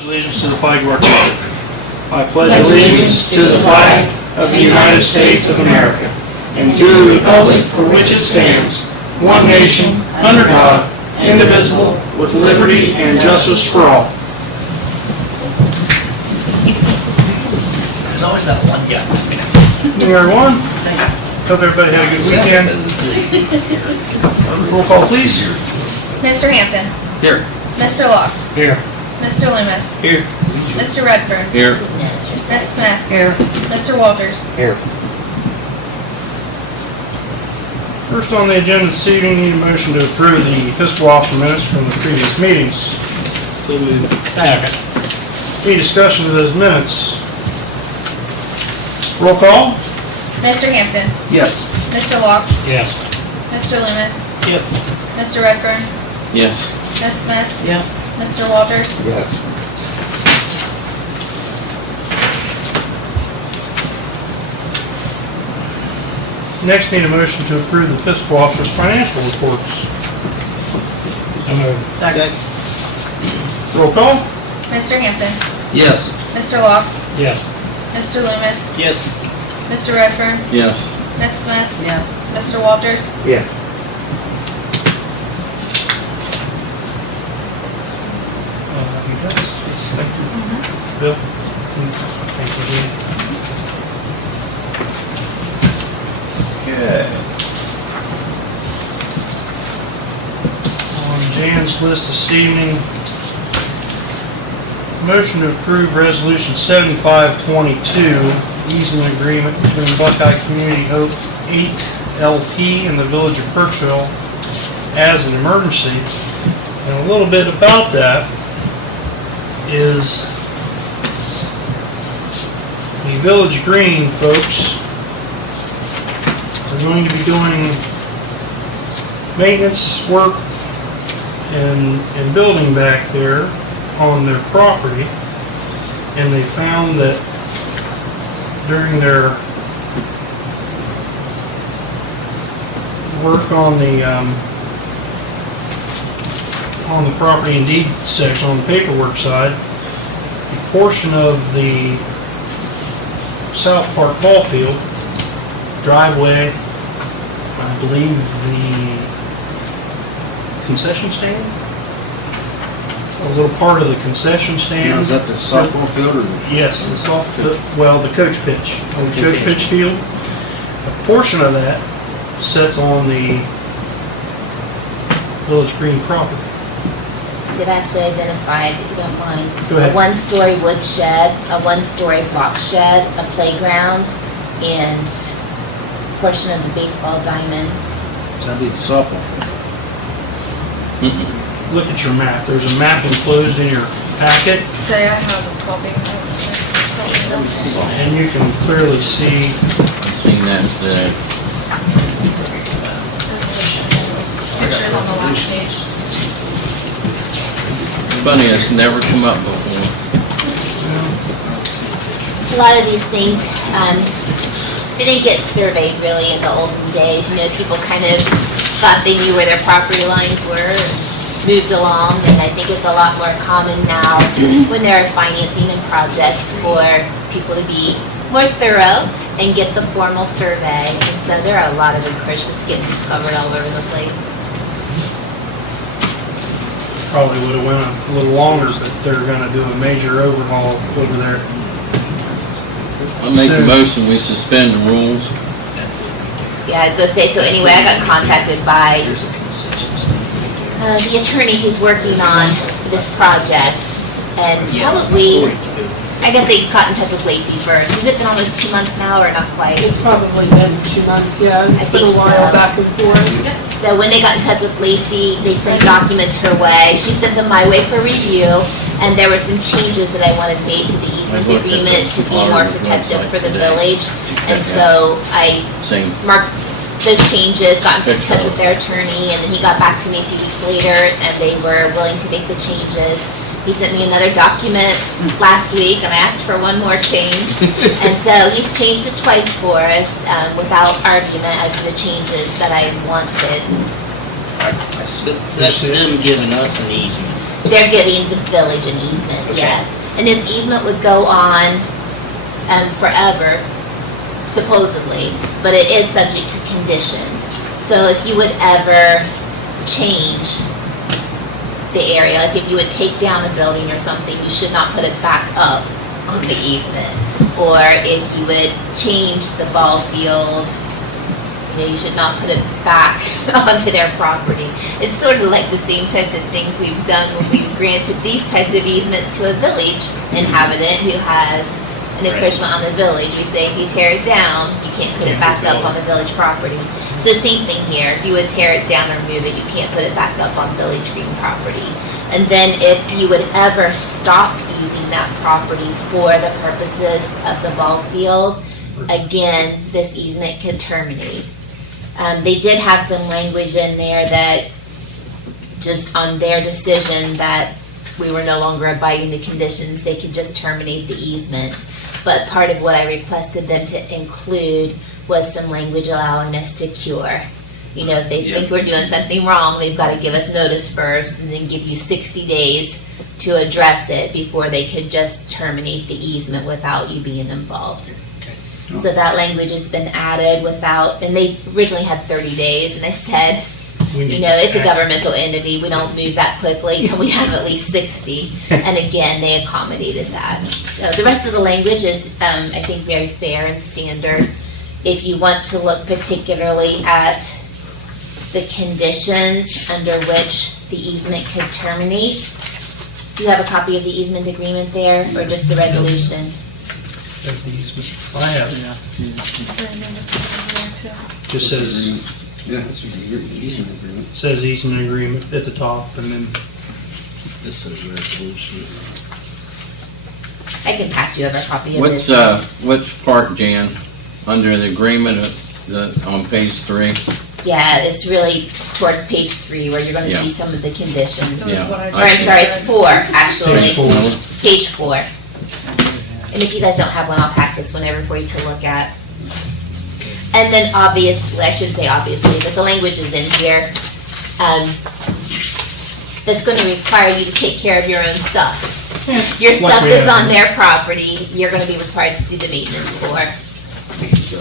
Allegiance to the flag of our country. I pledge allegiance to the flag of the United States of America and to the republic for which it stands, one nation, under God, indivisible, with liberty and justice for all. There's always that one guy. Good morning, everyone. Hope everybody had a good weekend. Roll call, please. Mr. Hampton. Here. Mr. Locke. Here. Mr. Loomis. Here. Mr. Redfern. Here. Ms. Smith. Here. Mr. Walters. Here. First on the agenda this evening, need a motion to approve the fiscal officer minutes from the previous meetings. So moved. Second. Any discussion of those minutes? Roll call? Mr. Hampton. Yes. Mr. Locke. Yes. Mr. Loomis. Yes. Mr. Redfern. Yes. Ms. Smith. Yes. Mr. Walters. Yes. Next, need a motion to approve the fiscal officer's financial reports. Second. Roll call? Mr. Hampton. Yes. Mr. Locke. Yes. Mr. Loomis. Yes. Mr. Redfern. Yes. Ms. Smith. Yes. Mr. Walters. Yeah. Bill? Thank you, Dean. Okay. On Jan's list this evening, motion to approve Resolution 7522, easement agreement between Buckeye Community Hope 8 LP and the Village of Crooksville as an emergency. And a little bit about that is the Village Green folks are going to be doing maintenance work and building back there on their property, and they found that during their work on the property and deed section, on the paperwork side, a portion of the South Park ball field driveway, I believe the concession stand, a little part of the concession stand. Now, is that the softball field or the? Yes, the coach pitch, the coach pitch field. A portion of that sits on the Village Green property. They've actually identified, if you don't mind, Go ahead. a one-story wood shed, a one-story box shed, a playground, and a portion of the baseball diamond. So that'd be the softball field. Look at your map. There's a map enclosed in your packet, Today I have a copy. and you can clearly see I've seen that today. Pictures on the last page. Funny, it's never come up before. A lot of these things didn't get surveyed really in the olden days. You know, people kind of thought they knew where their property lines were and moved along, and I think it's a lot more common now when there are financing and projects for people to be more thorough and get the formal survey. And so there are a lot of encroachments getting discovered all over the place. probably would have went a little longer, but they're gonna do a major overhaul over there. I make a motion, we suspend the rules. Yeah, I was gonna say, so anyway, I got contacted by There's a concession stand. the attorney who's working on this project, and probably, I guess they got in touch with Lacey first. Has it been almost 2 months now, or not quite? It's probably been 2 months, yeah. It's been a think while so. back and forth. So when they got in touch with Lacey, they sent documents her way. She sent them my way for review, and there were some changes that I wanted made to the easement agreement to be more protective for the village. And so I Same. marked those changes, got in touch with their attorney, and then he got back to me a few weeks later, and they were willing to make the changes. He sent me another document last week, and I asked for one more change. And so he's changed it twice for us without argument as to the changes that I wanted. So that's them giving us an easement. They're giving the village an easement, Okay. yes. And this easement would go on forever, supposedly, but it is subject to conditions. So if you would ever change the area, like if you would take down a building or something, you should not put it back up on the easement. Or if you would change the ball field, you should not put it back onto their property. It's sort of like the same types of things we've done when we've granted these types of easements to a village inhabitant who has an encroachment on the village. We say if you tear it down, you can't put it back up on the village property. So same thing here, if you would tear it down or move it, you can't put it back up on village green property. And then if you would ever stop using that property for the purposes of the ball field, again, this easement could terminate. They did have some language in there that just on their decision that we were no longer abiding the conditions, they could just terminate the easement. But part of what I requested them to include was some language allowing us to cure. You know, if they think we're doing something wrong, they've got to give us notice first and then give you 60 days to address it before they could just terminate the easement without you being involved. So that language has been added without, and they originally had 30 days, and I said, you know, it's a governmental entity, we don't move that quickly, we have at least 60. And again, they accommodated that. So the rest of the language is, I think, very fair and standard. If you want to look particularly at the conditions under which the easement could terminate, do you have a copy of the easement agreement there, or just the resolution? Of the easement. I have, just says, Yeah, that's an easement agreement. says easement agreement at the top, and then This says resolution. I can pass you over a copy of this. What's part, Jan, under the agreement on page 3? Yeah, it's really toward page 3 where you're gonna Yeah. see some of the conditions. This is Yeah. what I Or I'm just sorry, read. it's 4, actually. Page 4. Page 4. And if you guys don't have one, I'll pass this one over for you to look at. And then obviously, I shouldn't say obviously, but the language is in here. That's gonna require you to take care of your own stuff. Your stuff we that's have. on their property, you're gonna be required to do the maintenance for.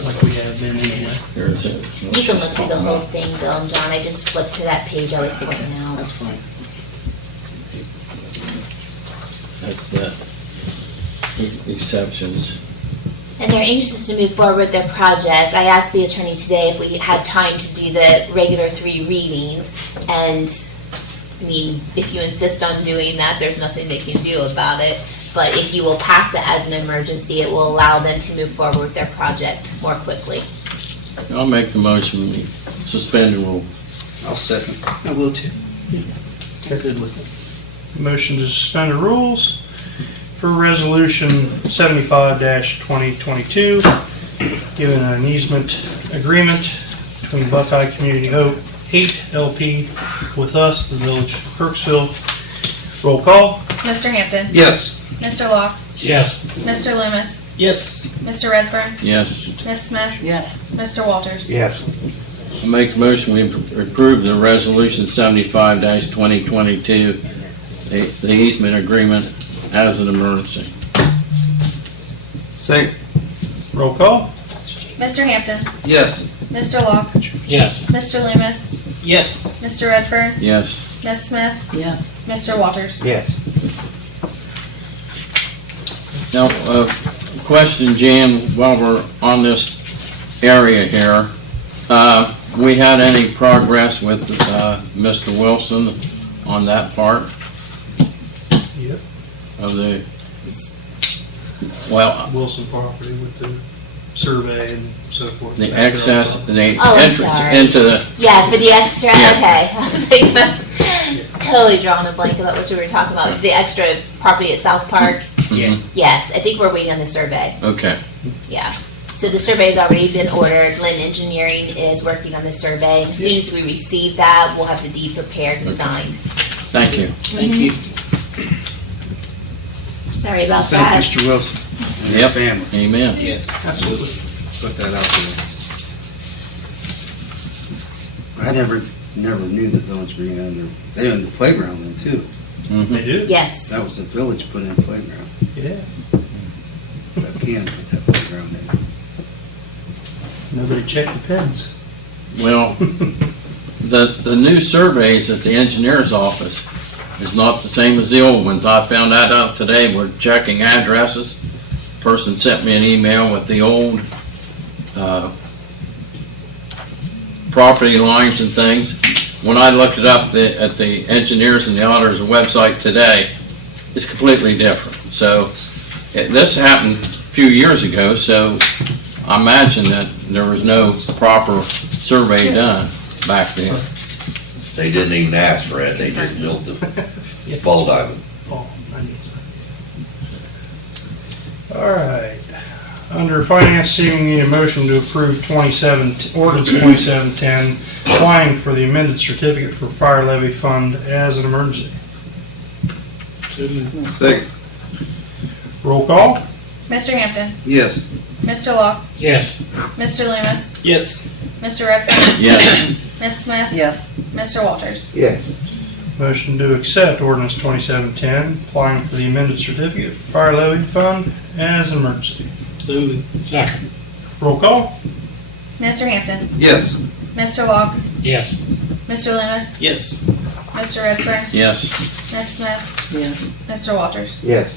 like we have been anyway. Here it is. You can look through the whole thing, Bill and John, I just flipped to that page I was pointing out. That's fine. That's the exceptions. And they're anxious to move forward with their project. I asked the attorney today if we had time to do the regular 3 readings. And, I mean, if you insist on doing that, there's nothing they can do about it. But if you will pass it as an emergency, it will allow them to move forward with their project more quickly. I'll make the motion, we suspend the rule. I'll second. I will too. They're good with it. Motion to suspend the rules for resolution 75-2022, giving an easement agreement between Buckeye Community Hope 8 LP with us, the village of Crooksville. Roll call. Mr. Hampton, Yes. Mr. Locke, Yes. Mr. Loomis, Yes. Mr. Redfern, Yes. Ms. Smith, Yes. Mr. Walters. Yes. I make the motion, we approve the resolution 75-2022, the easement agreement as an emergency. Second. Roll call. Mr. Hampton, Yes. Mr. Locke, Yes. Mr. Loomis, Yes. Mr. Redfern, Yes. Ms. Smith, Yes. Mr. Walters. Yes. Now, question, Jan, while we're on this area here, we had any progress with Mr. Wilson on that part Yep. of the, well, Wilson property with the survey and so forth. the excess, the Oh, I'm entrance sorry. into the, Yeah, for the extra, Yeah. okay. I was like, totally drawing a blank about what we were talking about. The extra property at South Park. Mhm. Yes, I think we're waiting on the survey. Okay, Yeah. So the survey's already been ordered. Lynn Engineering is working on the survey. As soon as we receive that, we'll have the deed prepared and Okay. signed. thank you. Thank you. Sorry about Thank that. Mr. Wilson and his Yep. family. Amen. Yes, absolutely. Put that out there. I never knew that Village Green they owned the playground then too. They do? Yes. That was the village put in playground. Yeah. That can put that playground in. Nobody checked the pins. Well, the new surveys at the engineer's office is not the same as the old ones. I found that out today. We're checking addresses. Person sent me an email with the old property lines and things. When I looked it up at the engineers and the auditors website today, it's completely different. So this happened a few years ago, so I imagine that there was no proper survey done back then. They didn't even ask for it, they just built the ball diamond. Oh, I need that. All right. Under financing, we need a motion to approve ordinance 2710, applying for the amended certificate for fire levy fund as an emergency. Second. Roll call? Mr. Hampton, Yes. Mr. Locke, Yes. Mr. Loomis, Yes. Mr. Redfern, Yes. Ms. Smith, Yes. Mr. Walters. Yes. Motion to accept ordinance 2710, applying for the amended certificate for fire levy fund as an emergency. Second. Roll call? Mr. Hampton, Yes. Mr. Locke, Yes. Mr. Loomis, Yes. Mr. Redfern, Yes. Ms. Smith, Yes. Mr. Walters. Yes.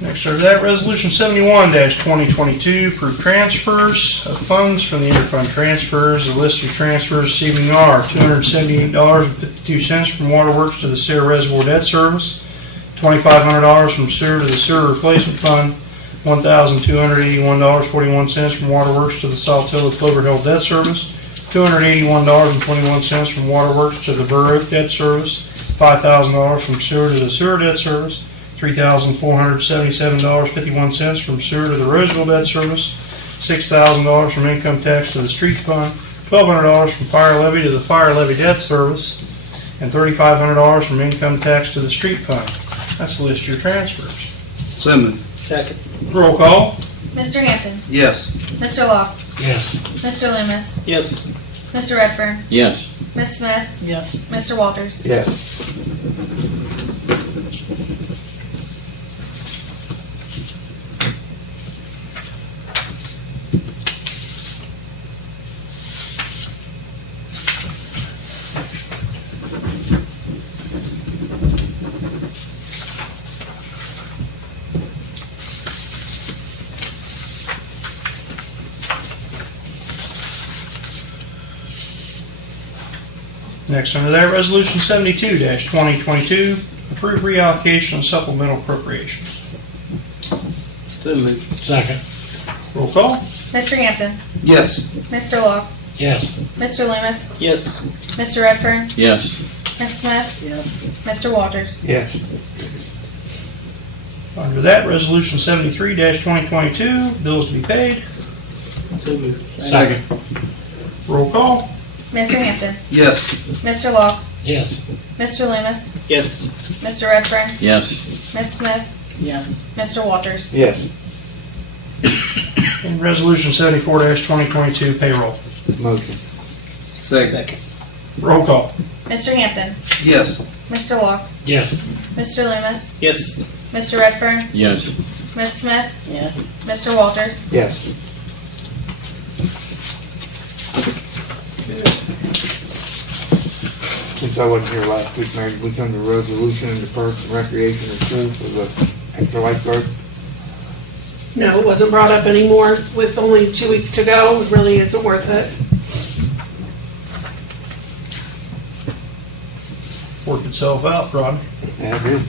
Next under that, resolution 71-2022, approve transfers of funds from the interfund transfers. The list of transfers receiving are $278.52 from waterworks to the Sarah Reservoir Debt Service, $2,500 from sewer to the sewer replacement fund, $1,281.41 from waterworks to the Saltillo Clover Hill Debt Service, $281.21 from waterworks to the Burr Oak Debt Service, $5,000 from sewer to the sewer debt service, $3,477.51 from sewer to the Roseville Debt Service, $6,000 from income tax to the street fund, $1,200 from fire levy to the fire levy debt service, and $3,500 from income tax to the street fund. That's the list of your transfers. So moved. Second. Roll call? Mr. Hampton, Yes. Mr. Locke, Yes. Mr. Loomis, Yes. Mr. Redfern, Yes. Ms. Smith, Yes. Mr. Walters. Yes. Next under that, resolution 72-2022, approve reallocation of supplemental appropriations. So moved. Second. Roll call? Mr. Hampton, Yes. Mr. Locke, Yes. Mr. Loomis, Yes. Mr. Redfern, Yes. Ms. Smith, Yes. Mr. Walters. Yes. Under that, resolution 73-2022, bills to be paid. So moved. Second. Roll call? Mr. Hampton, Yes. Mr. Locke, Yes. Mr. Loomis, Yes. Mr. Redfern, Yes. Ms. Smith, Yes. Mr. Walters. Yes. And resolution 74-2022, payroll. Motion. Second. Roll call? Mr. Hampton, Yes. Mr. Locke, Yes. Mr. Loomis, Yes. Mr. Redfern, Yes. Ms. Smith, Yes. Mr. Walters. Yes. Since I wasn't here last week, Mary, did we come to a resolution in the Parks and Recreation insurance for the extra lifeguard? No, it wasn't brought up anymore with only 2 weeks to go. It really isn't worth it. Work itself out, Rod. Yeah, it did.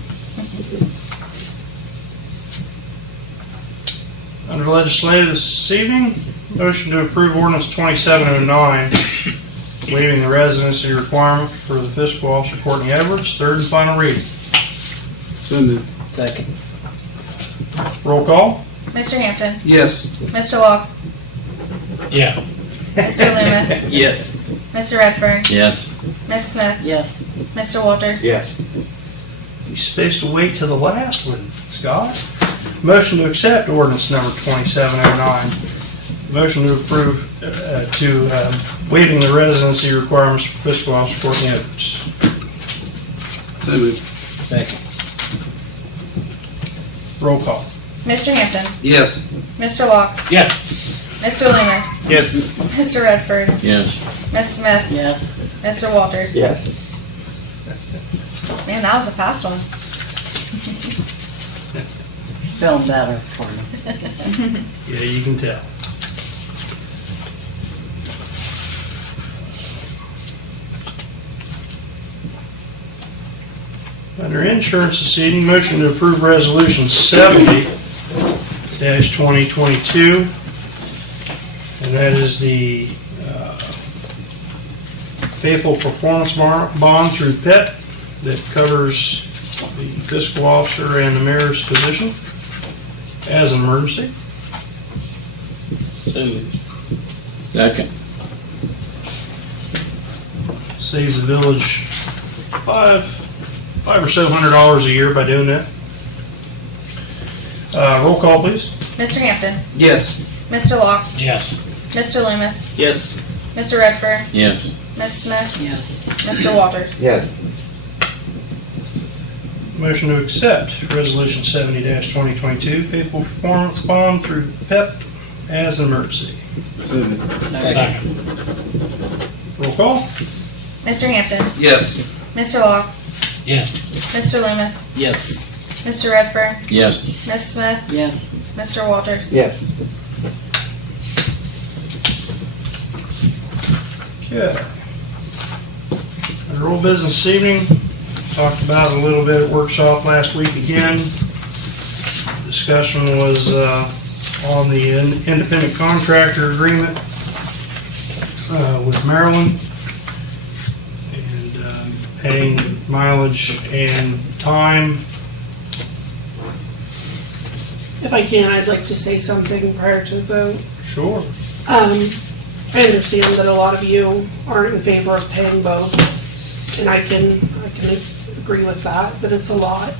Under legislative this evening, motion to approve ordinance 2709, waiving the residency requirement for the fiscal officer Courtney Edwards, third and final reading. So moved. Second. Roll call? Mr. Hampton, Yes. Mr. Locke, Yeah. Mr. Loomis, Yes. Mr. Redfern, Yes. Ms. Smith, Yes. Mr. Walters. Yes. You're supposed to wait till the last one, Scott. Motion to accept ordinance number 2709, Motion to approve, waiving the residency requirements for fiscal officer Courtney Edwards. So moved. Second. Roll call. Mr. Hampton, Yes. Mr. Locke, Yes. Mr. Loomis, Yes. Mr. Redford, Yes. Ms. Smith, Yes. Mr. Walters. Yes. Man, that was a fast one. Spell better for me. Yeah, you can tell. Under insurance this evening, motion to approve resolution 70-2022. And that is the faithful performance bond through PEP that covers the fiscal officer and the mayor's position as an emergency. So moved. Second. Saves the village $500 or so a year by doing that. Roll call, please. Mr. Hampton, Yes. Mr. Locke, Yes. Mr. Loomis, Yes. Mr. Redford, Yes. Ms. Smith, Yes. Mr. Walters. Yes. Motion to accept resolution 70-2022, faithful performance bond through PEP as an emergency. So moved. Second. Roll call. Mr. Hampton, Yes. Mr. Locke, Yes. Mr. Loomis, Yes. Mr. Redford, Yes. Ms. Smith, Yes. Mr. Walters. Yes. Okay. Under old business this evening, talked about it a little bit at workshop last week again. Discussion was on the independent contractor agreement with Maryland and paying mileage and time. If I can, I'd like to say something prior to the vote. Sure. I understand that a lot of you aren't in favor of paying both, and I can agree with that it's a lot.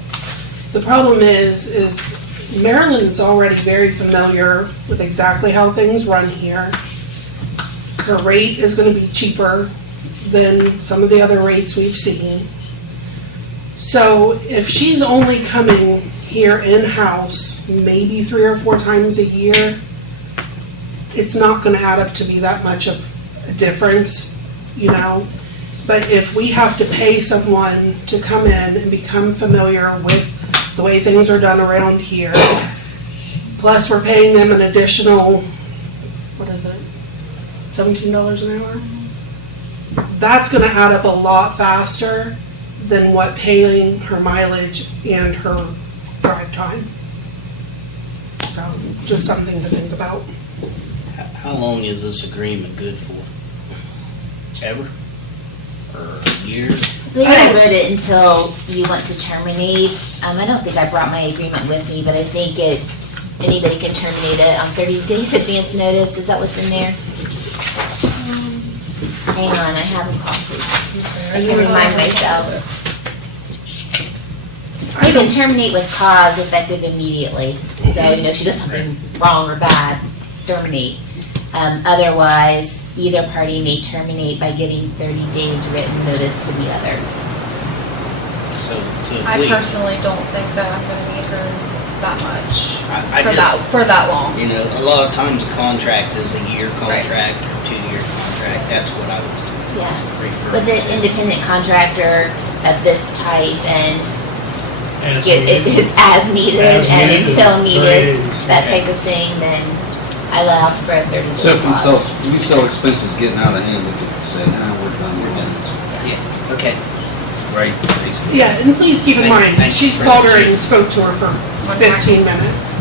The problem is Maryland's already very familiar with exactly how things run here. Her rate is gonna be cheaper than some of the other rates we've seen. So if she's only coming here in-house maybe 3 or 4 times a year, it's not gonna add up to be that much of a difference, you know? But if we have to pay someone to come in and become familiar with the way things are done around here, plus we're paying them an additional, what is it, $17 an hour? That's gonna add up a lot faster than what paying her mileage and her drive time. So, just something to think about. How long is this agreement good for? Ever? Or a year? I think I wrote it until you want to terminate. I don't think I brought my agreement with me, but I think anybody can terminate it on 30 days advance notice. Is that what's in there? Hang on, I have a copy. I can remind myself. You can terminate with cause effective immediately. So, she does something wrong or bad, terminate. Otherwise, either party may terminate by giving 30 days written notice to the other. So if I we, personally don't think that I'm gonna need her that much I just, for that long. a lot of times a contract is a year contract or 2-year contract. That's what I was Yeah. referring With an to. independent contractor of this type and As it is as needed As and needed. until needed, Right. that type of thing, then I allow for a 30 day So if clause. we sell expenses getting out of hand, we could say, we're done, we're done. Yeah, okay. Right, basically. Yeah, and please keep in mind, Thank you she's very called her much. and spoke to her for 15 minutes.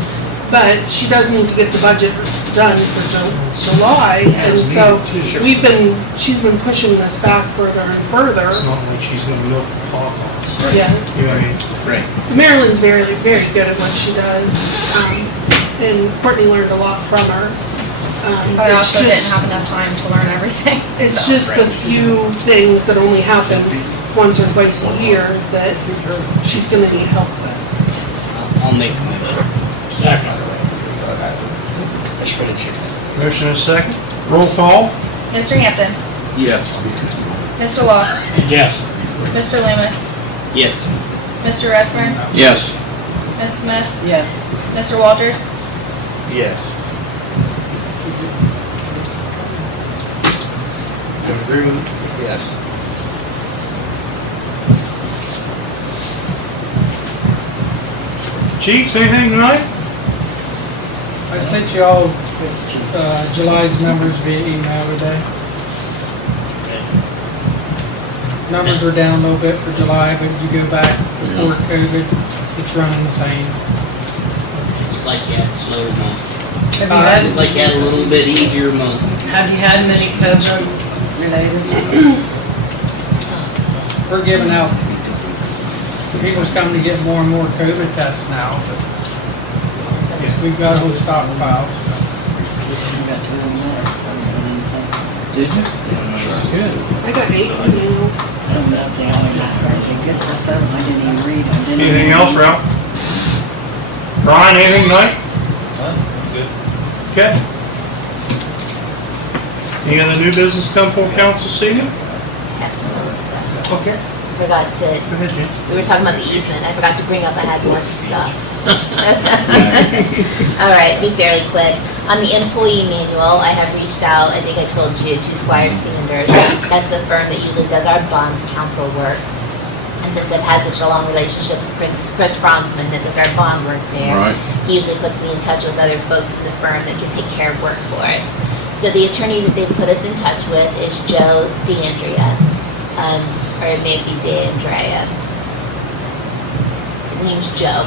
But she does need to get the budget done for July, and As so needed, too. she's been pushing this back further and further. It's not like she's gonna milk the hog on us. Yeah, You know what I mean? Right. Marilyn's very, very good at what she does, and Courtney learned a lot from her. But I It's also didn't just- have enough time to learn everything. It's so. just the few things that only happen once or twice a year that she's gonna need help with. I'll make a motion. Second. I shredded chicken. Motion is second. Roll call. Mr. Hampton, Yes. Mr. Law, Yes. Mr. Loomis, Yes. Mr. Redfern, Yes. Ms. Smith, Yes. Mr. Walters, Yes. You agree with it? Yes. Chiefs, anything tonight? I sent you all July's numbers via email today. Numbers are down a little bit for July, but you go back before COVID, it's running the same. You'd like you had a slower month. Have you had, You'd like you had a little bit easier month. have you had many COVID related? We're giving out, people's coming to get more and more COVID tests now, but we've got a whole stockpile. Did you? Good. I got 8 email. Anything else, Ralph? Brian, anything tonight? Good. Okay. Any other new business come for council this evening? Have some other stuff. Okay. Forgot to, Go ahead, Jen. we were talking about the easement, I forgot to bring up, I had more stuff. All right, be fairly quick. On the employee manual, I have reached out, I think I told you, to Squire Sanders. That's the firm that usually does our bond counsel work. And since I've had such a long relationship with Chris Franzman that does our bond work there, Right. he usually puts me in touch with other folks in the firm that can take care of work for us. So the attorney that they put us in touch with is Joe D'Andrea, or it may be D'Andrea. His name's Joe.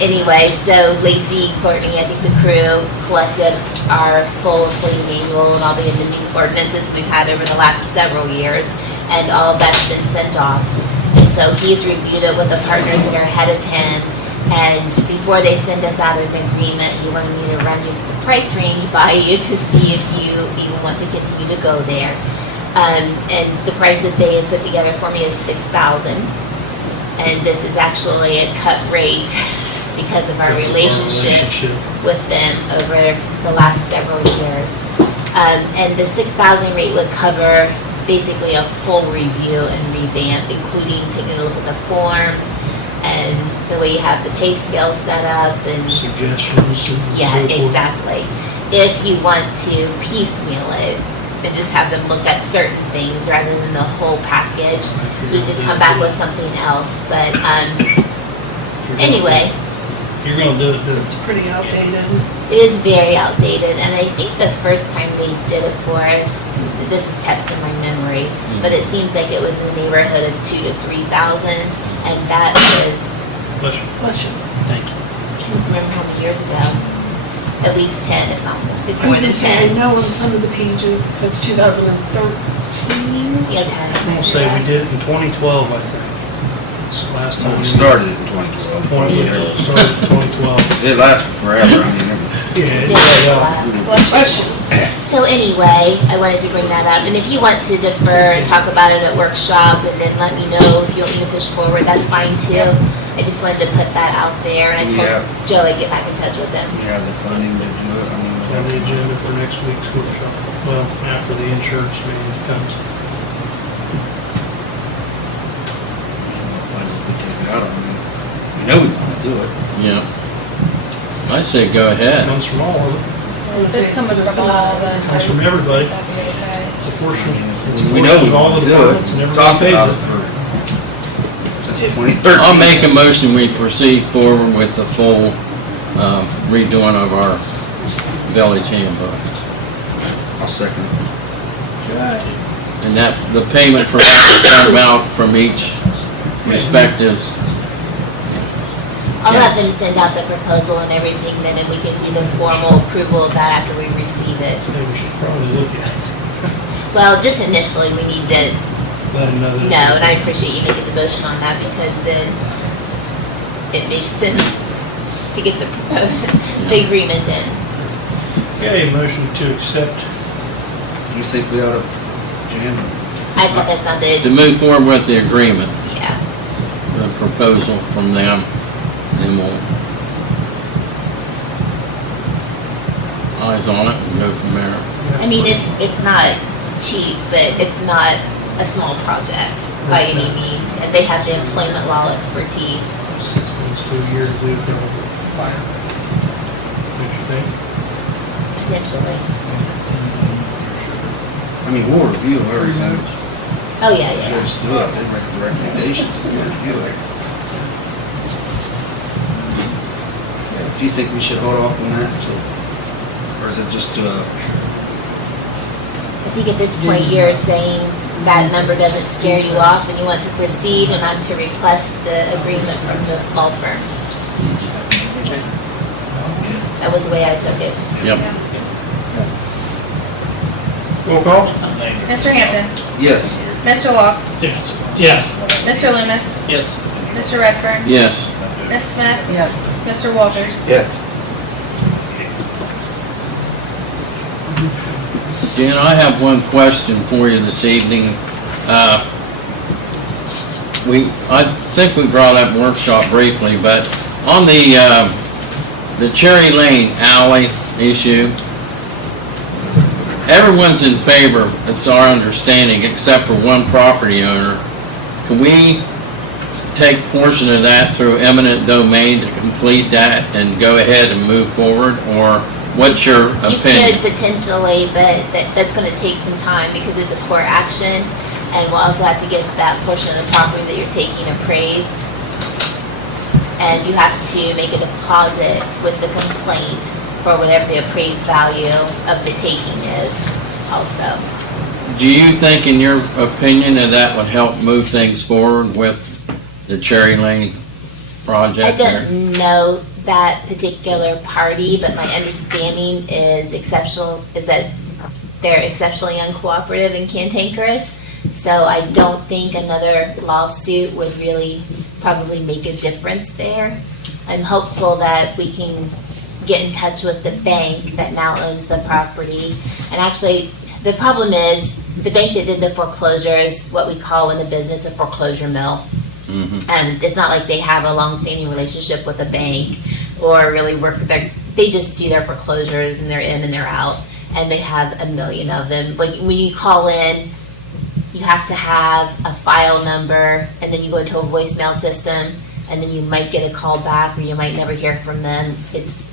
Anyway, so Lacey, Courtney, I think the crew collected our full employee manual and all the amending ordinances we've had over the last several years, and all of that's been sent off. And so he's reviewed it with the partners that are ahead of him, and before they send us out an agreement, he wanted me to run the price range by you to see if you even want to continue to go there. And the price that they had put together for me is $6,000. And this is actually a cut rate because of our relationship with them over the last several years. And the $6,000 rate would cover basically a full review and revamp, including taking a look at the forms and the way you have the pay scale set up and Suggestions. yeah, exactly. If you want to piecemeal it and just have them look at certain things rather than the whole package, he did come back with something else, but, anyway, You're gonna do it, It's pretty outdated. it is very outdated, and I think the first time they did it for us, this is testing my memory, but it seems like it was in the neighborhood of 2,000 to 3,000, and that was, Bless you. Bless you. Thank you. I can't remember how many years ago. At least 10, if not more. It's I more was than gonna say, I 10. know on some of the pages it says 2013. Yeah, I'm gonna say we did it in 2012, I think. It's the last time. We started in 2012. Started in 2012. It lasted forever, I mean, Yeah. Did yeah. it. Bless you. So anyway, I wanted to bring that up, and if you want to defer and talk about it at workshop, and then let me know if you want me to push forward, that's fine too. I just wanted to put that out there, and I told Yeah. Joe I'd get back in touch with him. we have the funding to do it, I mean. On the agenda for next week's workshop. Well, after the insurance meeting comes. Funding to take it out, I mean, we know we wanna do it. Yeah. I say go ahead. Comes from all of it. If it's coming from all, then. Comes from everybody. That'd be okay. It's a portion, it's a We know portion we of all wanna the do it, departments and we've everybody talked pays about it it. for, since 2013. I'll make a motion, we proceed forward with the full redoing of our village handbook. I'll second it. And that, the payment for that will come out from each respective. I'll have them send out the proposal and everything, then and we can do the formal approval of that after we receive it. Maybe we should probably look at it. Well, just initially, we need to Let them know that. know, and I appreciate you making the motion on that, because then it makes sense to get the, the agreement in. Okay, motion to accept. You think we ought to, Jan? I thought that To sounded, move forward with the agreement, yeah. the proposal from them, and we'll, eyes on it and go from there. I mean, it's not cheap, but it's not a small project by any means, and they have the employment law expertise. 6 months to a year to do it, Fire. don't you think? Potentially. I mean, we'll review everything. Oh, yeah, yeah. Goes through it, they make the recommendations, we'll review it. Do you think we should hold off on that until, or is it just, I think at this point, you're saying that number doesn't scare you off and you want to proceed, and I'm to request the agreement from the law firm. That was the way I took it. Yep. Roll call? Mr. Hampton, yes, Mr. Locke, Yes. Yes. Mr. Loomis, Yes. Mr. Redfern, Yes. Ms. Smith, Yes. Mr. Walters. yeah. Dan, I have one question for you this evening. I think we brought up workshop briefly, but on the Cherry Lane alley issue, everyone's in favor, it's our understanding, except for one property owner. Can we take portion of that through eminent domain to complete that and go ahead and move forward, or what's your You opinion? could potentially, but that's gonna take some time because it's a court action, and we'll also have to get that portion of the property that you're taking appraised. And you have to make a deposit with the complaint for whatever the appraised value of the taking is also. Do you think, in your opinion, that would help move things forward with the Cherry Lane I project there? don't know that particular party, but my understanding is that they're exceptionally uncooperative and cantankerous. So I don't think another lawsuit would really probably make a difference there. I'm hopeful that we can get in touch with the bank that now owns the property. And actually, the problem is, the bank that did the foreclosure is what we call in the business a foreclosure mill. And it's not like they have a long-standing relationship with a bank or really work with they just do their foreclosures and they're in and they're out, and they have a million of them. But when you call in, you have to have a file number, and then you go into a voicemail system, and then you might get a call back or you might never hear from them. It's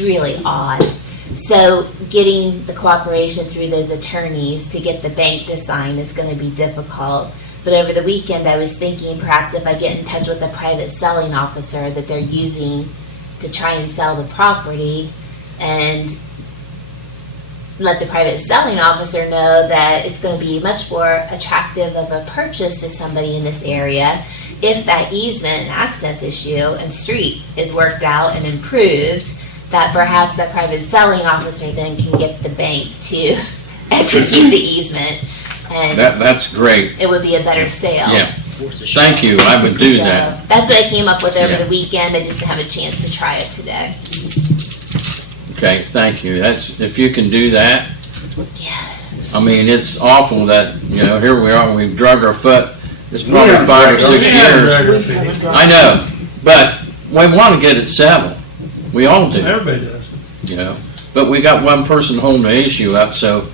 really odd. So getting the cooperation through those attorneys to get the bank to sign is going to be difficult. But over the weekend, I was thinking perhaps if I get in touch with a private selling officer that they're using to try and sell the property, and let the private selling officer know that it's going to be much more attractive of a purchase to somebody in this area if that easement and access issue and street is worked out and improved, that perhaps that private selling officer then can get the bank to execute the easement. And That's great. it would be a better sale. Yeah. Thank you. I would do So that. that's what I came up with over Yeah. the weekend. I just didn't have a chance to try it today. Okay, thank you. If you can do that. Yeah. I mean, it's awful that, here we are, we've drug our foot. It's probably haven't 5 or dragged our 6 feet. years. I know, but we want to get it settled. We all do, Everybody does. But we got one person holding the issue up, so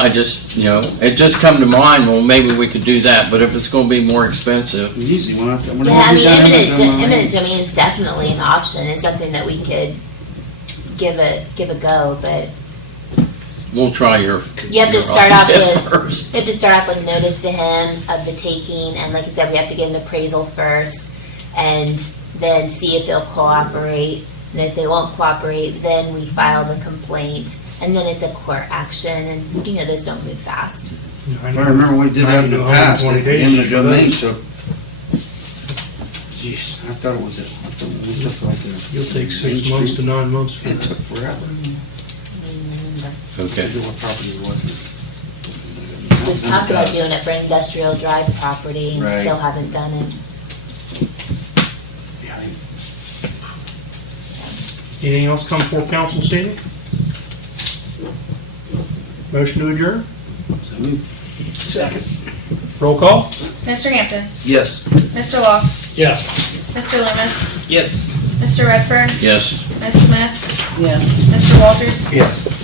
I just, it just come to mind, well, maybe we could do that, but if it's going to be more expensive, Easy, Yeah, I mean, eminent domain is definitely an option. It's something that we could give a go, but we'll try your. you have to your start off idea with first. you have to start off with notice to him of the taking, and like I said, we have to get an appraisal first, and then see if they'll cooperate. And if they won't cooperate, then we file the complaint, and then it's a court action, and those don't move fast. If I remember we did that in the past, the 120 days eminent for domain those. took, jeez, I thought it was, it took like a. You'll take 6 months to 9 months for It that. took forever. I Okay. forget what property it was. We've talked about doing it for industrial drive property and Right. still haven't done it. Anything else come before council this evening? Motion to adjourn? Second. Roll call? Mr. Hampton, Yes. Mr. Locke, Yes. Mr. Loomis, Yes. Mr. Redfern, Yes. Ms. Smith, Yeah. Mr. Walters? Yes.